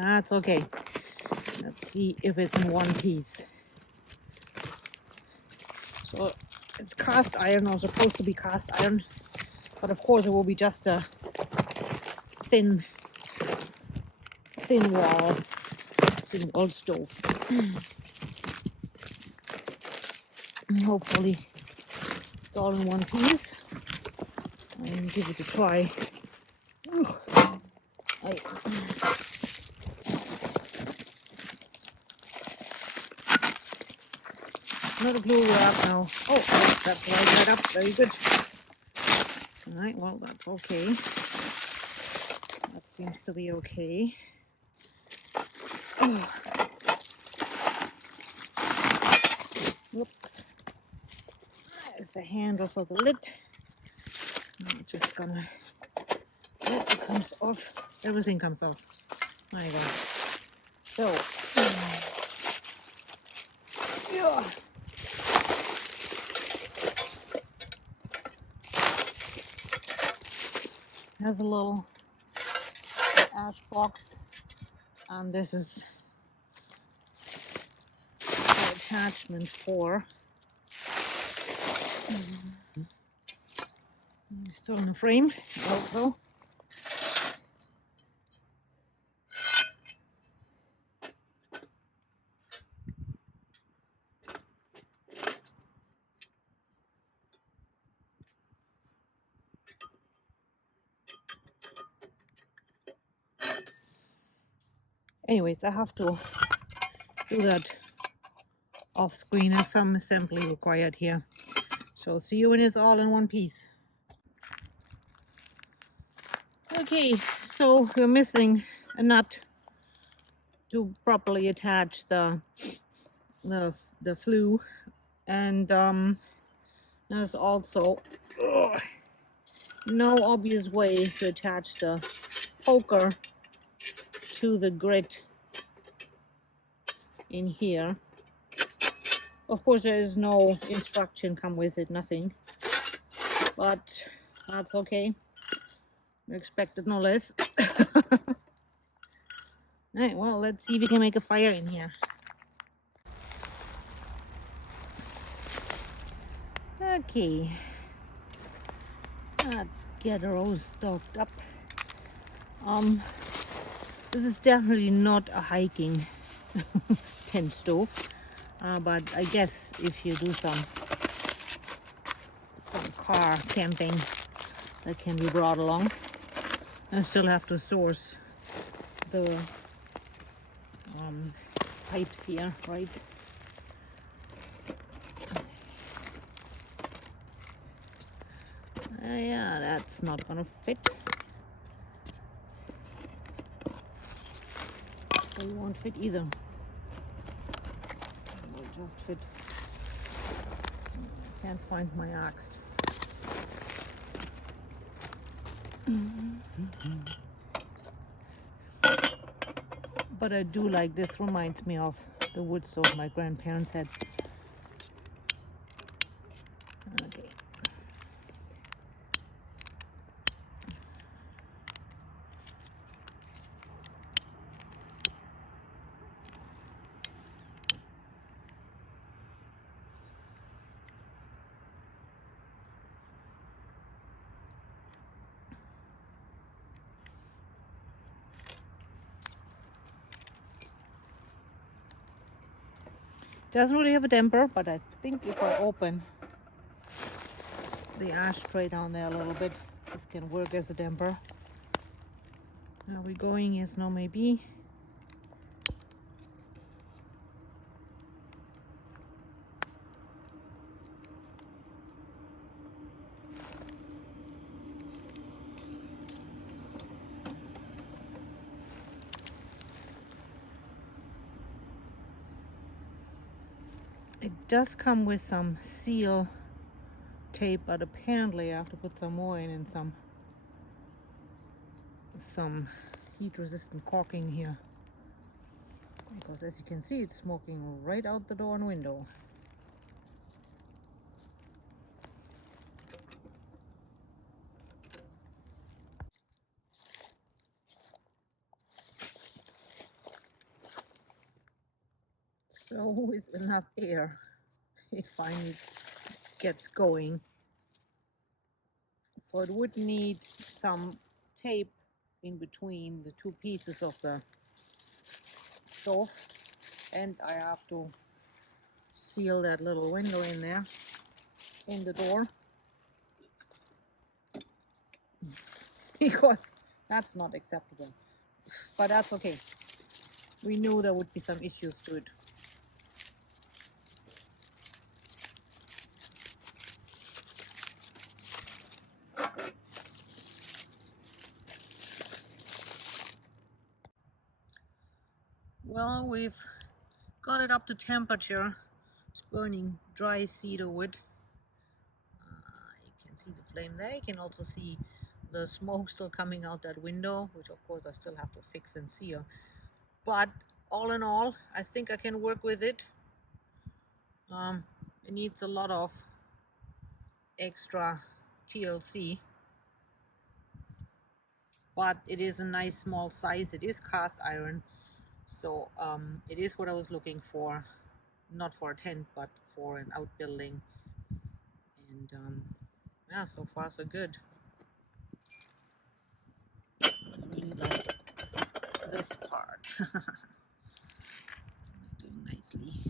That's okay. Let's see if it's in one piece. So it's cast iron, or supposed to be cast iron, but of course it will be just a thin wall stove. Hopefully it's all in one piece. And give it a try. Not a clue where up now. Oh, that's right up. Very good. Alright, well, that's okay. That seems to be okay. Oh. Look. There's the handle for the lid. I'm just gonna let it comes off. Everything comes off. There you go. So, yeah. Has a little ash box, and this is the attachment for. Still in the frame also. Anyways, I have to do that off screen. There's some assembly required here. So see you when it's all in one piece. Okay, so we're missing a nut to properly attach the flue, and there's also no obvious way to attach the poker to the grit in here. Of course, there is no instruction come with it, nothing, but that's okay. We expected no less. Alright, well, let's see if we can make a fire in here. Okay, let's get her all stoked up. This is definitely not a hiking tent stove, but I guess if you do some car camping, that can be brought along. I still have to source the pipes here, right? Yeah, that's not gonna fit. It won't fit either. It will just fit. I can't find my axe. But I do like this. Reminds me of the wood stove my grandparents had. Okay. Doesn't really have a damper, but I think if I open the ashtray down there a little bit, this can work as a damper. Are we going? Yes, no, maybe. It does come with some seal tape, but apparently I have to put some more in and some heat-resistant caulking here, because as you can see, it's smoking right out the door and window. So with enough air, it finally gets going. So it would need some tape in between the two pieces of the stove, and I have to seal that little window in there in the door because that's not acceptable, but that's okay. We knew there would be some issues to it. Well, we've got it up to temperature. It's burning dry cedar wood. You can see the flame there. You can also see the smoke still coming out that window, which of course I still have to fix and seal. But all in all, I think I can work with it. It needs a lot of extra TLC, but it is a nice small size. It is cast iron, so it is what I was looking for, not for a tent but for an outbuilding. And yeah, so far so good. I really like this part. Doing nicely.